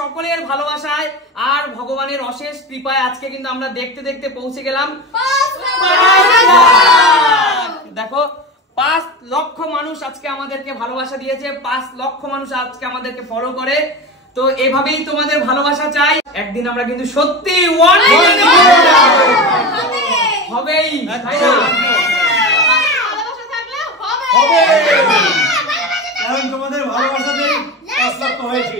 সকলের ভালোবাসায় আর ভগবানের অশেষ কৃপায় আজকে কিন্তু আমরা দেখতে দেখতে পৌঁছে গেলাম 5 দেখো 5 লক্ষ মানুষ আজকে আমাদেরকে ভালোবাসা দিয়েছে, 5 লক্ষ মানুষ আজকে আমাদেরকে ফলো করে। তো এভাবেই তোমাদের ভালোবাসা চাই, একদিন আমরা কিন্তু সত্যি 1 মিলিয়ন হবেই, তাই না? ভালোবাসা থাকলে হবে, কারণ তোমাদের ভালোবাসাতেই 5 লক্ষ হয়েছে।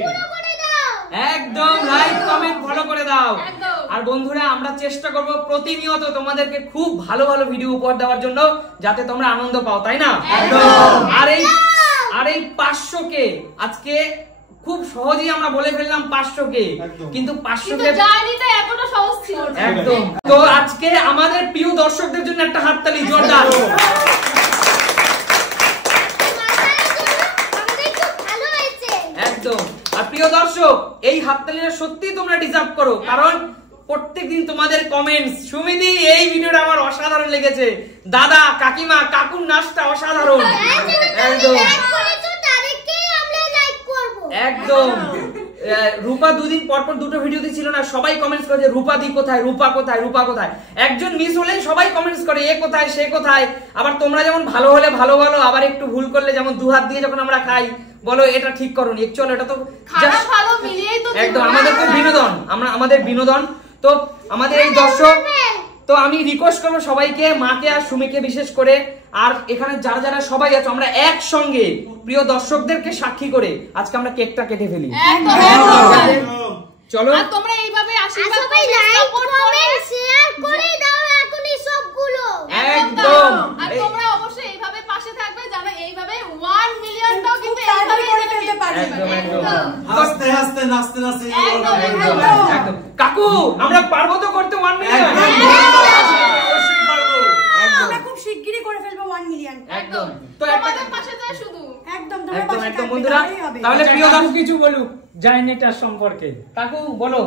একদম লাইক কমেন্ট ফলো করে দাও। আর বন্ধুরা আমরা চেষ্টা করব প্রতিনিয়ত তোমাদেরকে খুব ভালো ভালো ভিডিও উপহার দেওয়ার জন্য, যাতে তোমরা আনন্দ পাও, তাই না? আর এই 500 কে আজকে খুব সহজেই আমরা বলে ফেললাম 500 কে, কিন্তু 500 কে জার্নিটা এতটা সহজ ছিল একদম। তো আজকে আমাদের প্রিয় দর্শকদের জন্য একটা হাততালি জোরদার। একদম। আর প্রিয় দর্শক এই হাততালিটা সত্যি তোমরা ডিজার্ভ করো, কারণ প্রত্যেকদিন তোমাদের কমেন্টস, সুমিদি এই ভিডিওটা আমার অসাধারণ লেগেছে, দাদা কাকিমা কাকুর নাচটা অসাধারণ, একদম একদম। রূপা দুদিন পর পর দুটো ভিডিও দিছিল না, সবাই কমেন্টস করে রূপা দি কোথায়, রূপা কোথায়, রূপা কোথায়। একজন মিস হলে সবাই কমেন্টস করে এ কোথায় সে কোথায়। আবার তোমরা যেমন ভালো হলে ভালো ভালো, আবার একটু ভুল করলে যেমন দু হাত দিয়ে যখন আমরা খাই বলো এটা ঠিক করুন, একচুয়ালি এটা তো খারাপ ভালো মিলিয়েই তো একদম আমাদের তো বিনোদন, আমাদের বিনোদন। তো আমাদের এই দর্শক, তো আমি রিকোয়েস্ট করবো সবাইকে, মাকে আর সুমিকে বিশেষ করে, আর এখানে যারা যারা সবাই আছে আমরা একসঙ্গে প্রিয় দর্শকদেরকে সাক্ষী করে আজকে আমরা কেকটা কেটে ফেলি। চলো আর তোমরা এইভাবে আশীর্বাদ সবাই লাইক কমেন্ট শেয়ার করে দাও এখনই সবগুলো একদম। আর তোমরা অবশ্যই এইভাবে পাশে থাকবে, জানো এইভাবে 1 মিলিয়নটাও কিন্তু এইভাবে যেতে পারবে। একদম হাসতে হাসতে নাচতে নাচতে একদম। কাকু আমরা পারবো তো করতে 1 মিলিয়ন? আমরা খুব শিগগিরই করে ফেলবো 1 মিলিয়ন। একদম। তো তোমাদের পাশে যায় শুধু একদম একদম বন্ধুরা, তাহলে প্রিয় দর্শক কিছু বলুক জার্নিটার সম্পর্কে। কাকু বলো,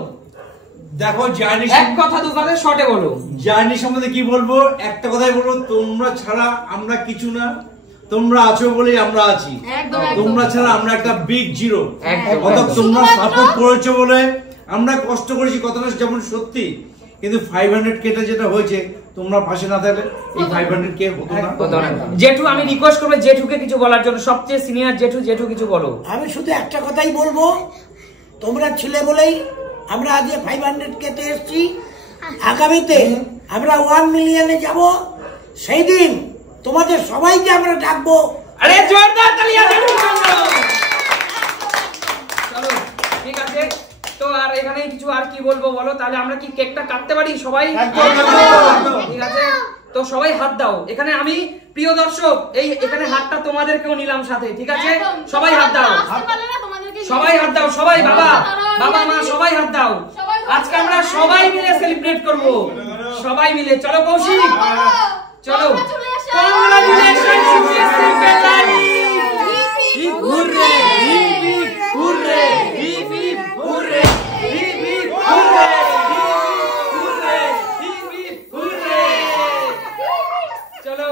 দেখো জার্নি, এক কথা দু কথা শর্টে বলো। জার্নি সম্বন্ধে কি বলবো, একটা কথাই বলবো, তোমরা ছাড়া আমরা কিছু না, তোমরা আছো বলেই আমরা আছি। তোমরা ছাড়া আমরা একটা বিগ জিরো। অতএব তোমরা সাপোর্ট করেছো বলে আমরা কষ্ট করেছি, কথাটা যেমন সত্যি, কিন্তু 500 কেটা যেটা হয়েছে তোমরা পাশে না থাকলে এই 500 কে হতো না। জেঠু আমি রিকোয়েস্ট করবো জেঠুকে কিছু বলার জন্য, সবচেয়ে সিনিয়র জেঠু, জেঠু কিছু বলো। আমি শুধু একটা কথাই বলবো, তোমরা ছেলে বলেই আমরা আজ 500 কেতে এসেছি। আগামীতে আমরা 1 মিলিয়নে যাব, সেই দিন তোমাদের সবাইকে আমরা ডাকবো। আরে জোরদার তালিয়া জেঠুর জন্য। চলো ঠিক আছে, তো আর এখানে কিছু আর কি বলবো বলো, তাহলে আমরা কি কেকটা কাটতে পারি সবাই? ঠিক আছে, তো সবাই হাত দাও। এখানে আমি প্রিয় দর্শক এখানে হাতটা তোমাদেরকেও নিলাম সাথে, ঠিক আছে? সবাই হাত দাও, সবাই হাত দাও, সবাই বাবা বাবা মা সবাই হাত দাও। আজকে আমরা সবাই মিলে সেলিব্রেট করব, সবাই মিলে। চলো কৌশিক, চলো কংগ্রাচুলেশন সুমিত সিলভেল্লারি। Hip hurray, hip hip hurray, hip hip hurray, hip hip hurray, hip hip hurray. চলো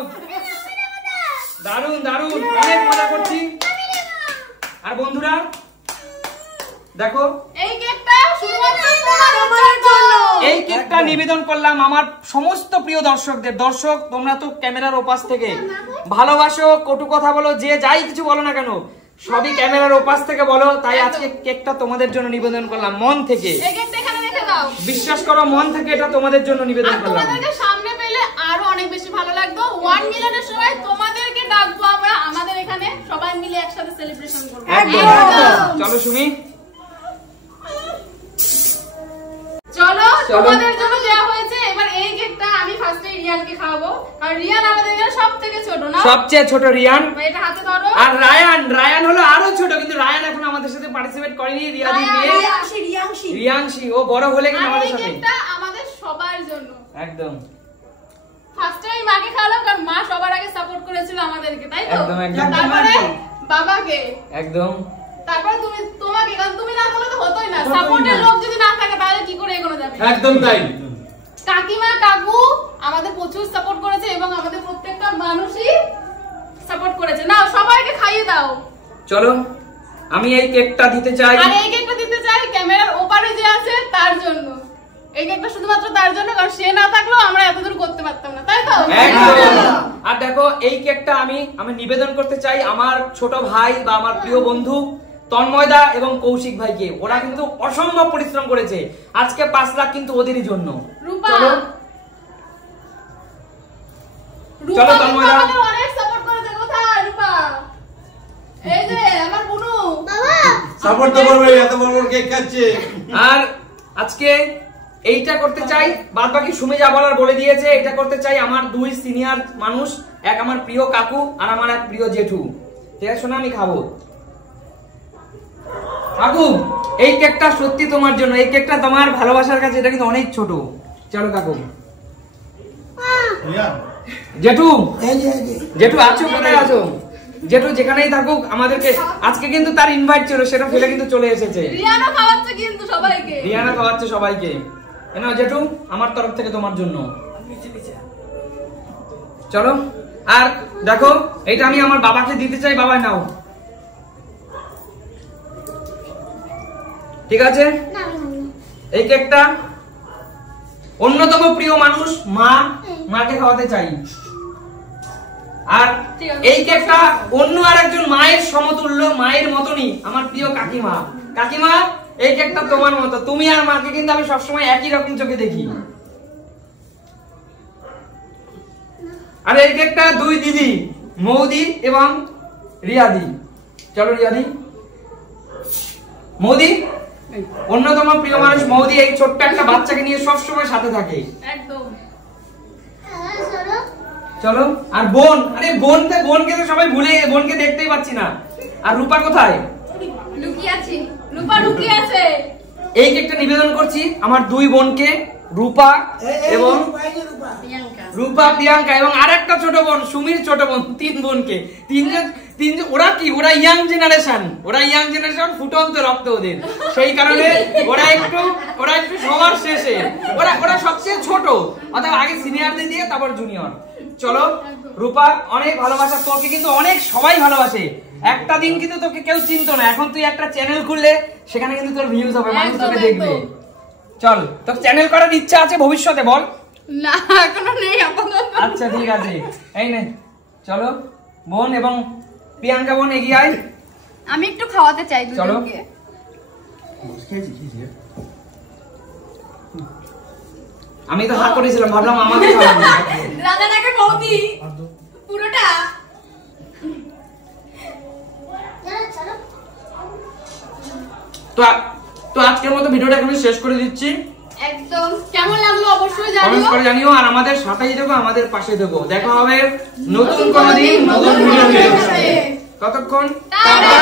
দারুন দারুন, অনেক মজা করছি। আর বন্ধুরা দেখো এই কেকটা শুধুমাত্র তোমাদের জন্য, এই কেকটা নিবেদন করলাম আমার সমস্ত প্রিয় দর্শকদের। দর্শক তোমরা তো ক্যামেরার ওপাশ থেকে ভালোবাসো, কটু কথা বলো, যে যাই কিছু বলো না কেন সবই ক্যামেরার ওপাশ থেকে বলো, তাই আজকে কেকটা তোমাদের জন্য নিবেদন করলাম মন থেকে। এই কেকটা এখানে রেখে দাও, বিশ্বাস করো মন থেকে এটা তোমাদের জন্য নিবেদন করলাম। তোমাদেরকে সামনে পেলে আরো অনেক বেশি ভালো লাগতো। 1 মিলিয়নের সময় তোমাদেরকে ডাকবো আমরা, আমাদের এখানে সবাই মিলে একসাথে সেলিব্রেশন করব। চলো সুমি, চলো তোমাদের জন্য দেওয়া হয়েছে। এবার এই কেকটা আমি ফার্স্টে রিয়ানকে খাওয়াবো, কারণ রিয়ান আমাদের এখানে সবথেকে ছোট না, সবচেয়ে ছোট রিয়ান। এটা হাতে ধরো। আর রায়ান হলো আরো ছোট, কিন্তু রায়ান এখন আমাদের সাথে পার্টিসিপেট করেনি। রিয়াংশী ও বড় হলে কিন্তু আমাদের সাথে। কেকটা আমাদের সবার জন্য একদম। ফার্স্টে আমি মাকে খাওয়ালাম, কারণ মা সবার আগে সাপোর্ট করেছিল আমাদেরকে, তাই তো? একদম একদম। তারপরে বাবাকে, একদম। তারপরে তোমাকে, কারণ তুমি না থাকলে তো হতোই না। সাপোর্টের লোক যদি না থাকে তাহলে কি করে এগোনো যাবে? একদম তাই। কাকিমা কাকু আমাদের প্রচুর সাপোর্ট করেছে এবং আমাদের প্রত্যেকটা মানুষই সাপোর্ট করেছে। না সবাইকে খাইয়ে দাও। চলো আমি এই কেকটা দিতে চাই, আর এই কেকটা দিতে চাই ক্যামেরার ওপারে যে আছে তার জন্য। এই কেকটা শুধুমাত্র তার জন্য, কারণ সে না থাকলেও আমরা এতদূর করতে পারতাম না, তাই তো? আর দেখো এই কেকটা আমি নিবেদন করতে চাই আমার ছোট ভাই বা আমার প্রিয় বন্ধু তন্ময়দা এবং কৌশিক ভাইকে। ওরা কিন্তু অসম্ভব পরিশ্রম করেছে, আজকে 5 লাখ কিন্তু ওদেরই জন্য। চলো চলো তন্ময়দা অনেক সাপোর্ট করেছে। কোথায় রূপা? এই যে আমার বুনু বাবা সাপোর্ট তো করবে, এত বড় বড় কেক খাচ্ছে। আর আজকে এইটা করতে চাই, বাদ বাকি সুমে যা বলার বলে দিয়েছে। এটা করতে চাই আমার 2 সিনিয়র মানুষ, এক আমার প্রিয় কাকু আর আমার এক প্রিয় জেঠু। ঠিক আছে শোনা, আমি খাবো। কাকু এই কেকটা সত্যি তোমার জন্য, এই কেকটা তোমার ভালোবাসার কাছে এটা কিন্তু অনেক ছোট। চলো কাকু। জেঠু জেঠু আছো? কোথায় আছো জেঠু? যেখানেই থাকুক আমাদেরকে, আজকে কিন্তু তার ইনভাইট ছিল, সেটা ফেলে কিন্তু চলে এসেছে। রিয়ানা খাওয়াচ্ছে কিন্তু সবাইকে, রিয়ানা খাওয়াচ্ছে সবাইকে। না জেঠু আমার তরফ থেকে তোমার জন্য। চলো। আর দেখো এটা আমি আমার বাবাকে দিতে চাই, বাবা নাও। ঠিক আছে, এই কেকটা অন্যতম প্রিয় মানুষ মাকে খাওয়াতে চাই। আর এই কেকটা অন্য আরেকজন মায়ের সমতুল্য, মায়ের মতনই আমার প্রিয় কাকিমা। কাকিমা এই কেকটা তোমার মতো, তুমি আর মাকে কিন্তু আমি সবসময় একই রকম চোখে দেখি। আর এই কেকটা 2 দিদি, মৌদি এবং রিয়াদি। চলো রিয়াদি। মৌদি অন্যতম প্রিয় মানুষ মৌদি, এই ছোট্ট একটা বাচ্চাকে নিয়ে সবসময় সাথে থাকে। একদম। চলো। আর বোন, আরে বোনকে তো সবাই ভুলে, বোনকে দেখতেই পাচ্ছি না। আর রূপা কোথায়? লুকিয়ে আছে, রূপা লুকিয়ে আছে। এই কেকটা নিবেদন করছি আমার 2 বোনকে, রূপা এবং রূপা প্রিয়াঙ্কা এবং আরেকটা ছোট বোন সুমির ছোট বোন, 3 বোনকে। তিনজন ওরা কি, ওরা ইয়াং জেনারেশন, ফুটন্ত রক্ত ওদের, সেই কারণে ওরা একটু সবার শেষে, ওরা সবচেয়ে ছোট, অর্থাৎ আগে সিনিয়রদের দিয়ে তারপর জুনিয়র। চলো রূপা অনেক ভালোবাসা, তোকে কিন্তু অনেক সবাই ভালোবাসে। একটা দিন কিন্তু তোকে কেউ চিনতো না, এখন তুই একটা চ্যানেল খুললে সেখানে কিন্তু তোর ভিউজ হবে, মানুষ তোকে দেখবে। চল, তোর চ্যানেল করার ইচ্ছা আছে ভবিষ্যতে? বল। না এখনো নেই আপাতত। আচ্ছা ঠিক আছে, এই নে। চলো বোন এবং প্রিয়াঙ্কা বোন এগিয়ে আয়। আমি একটু খাওয়াতে চাই দুজনকে। আমি তো হাত করেছিলাম, ভাবলাম আমাকে খাওয়াবো। রাজাটাকে বৌদি পুরোটা। তো আজকের মতো ভিডিওটা এখানে শেষ করে দিচ্ছি। একদম কেমন লাগলো অবশ্যই কমেন্ট করে জানিও, আর আমাদের সাথেই থেকো, আমাদের পাশে থেকো। দেখা হবে নতুন কোনো দিন নতুন ভিডিওতে। ততক্ষণ টাটা।